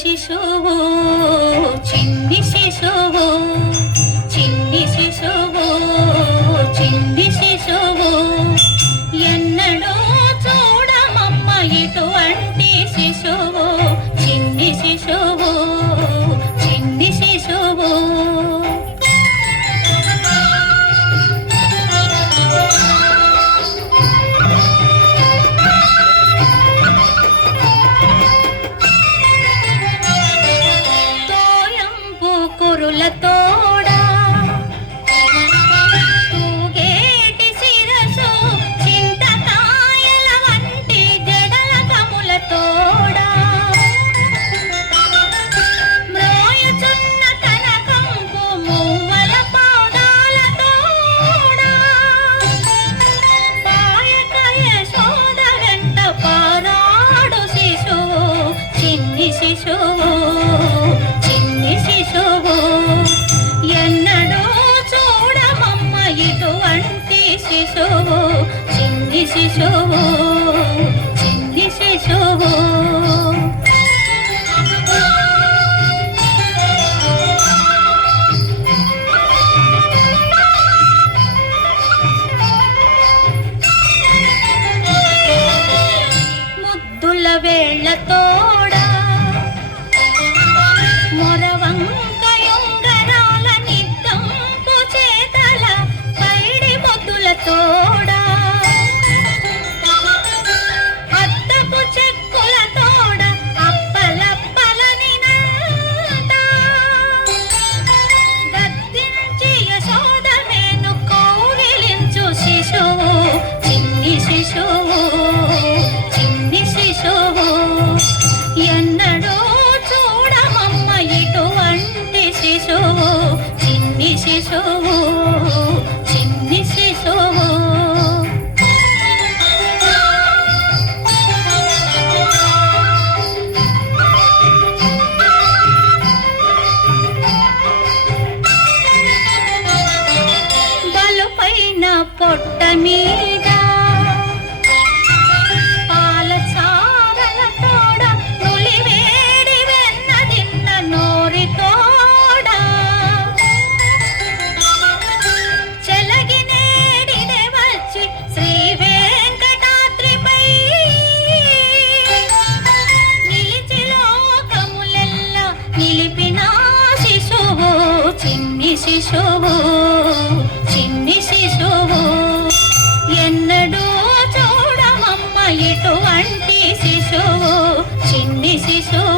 శిశువు చిన్ని శిశువు చిన్ని శిశువు చిన్ని శిశువు ఎన్నడూ చూడమమ్మ ఇటువంటి శిశువు చిన్ని శిశువు చిన్ని శిశువు తోడా తూగేటి శిరసు చింతకాయల వంటి జడల కముల తోడా మ్రోయుచున్న కనకంపు మువ్వల పాదాల తోడా పాయక యశోద వెంట పారాడు శిశువు చిన్ని శిశువు చిన్ని శిశువు ఎన్నడూ చూడమమ్మ ఇటువంటి శిశువు చిన్ని శిశువు చిన్ని శిశువు ముద్దుల వేళ్లతో తోడా అద్దపు చెక్కుల తోడ అప్పలప్పలని నాట గద్దించి యశోద మేను కౌగిలించు శిశువు చిన్ని శిశువు చిన్ని శిశువు ఎన్నడూ చూడమమ్మ ఇటువంటి శిశువు చిన్ని శిశువు చిన్ని శిశువు బలుపైన పొట్ట మీద పాల చారల తోడ నులివేడి వెన్నదిన్న నోరి తోడా చెలగినేడిదే వచ్చి శ్రీ వెంకటాద్రిపై నిలిచి లోకములెల్ల నిలిపిన శిశువు చిన్ని శిశువు చిన్ని శిశువు ఎన్నడూ చూడమమ్మ ఇటువంటి శిశువు చిన్ని శిశువు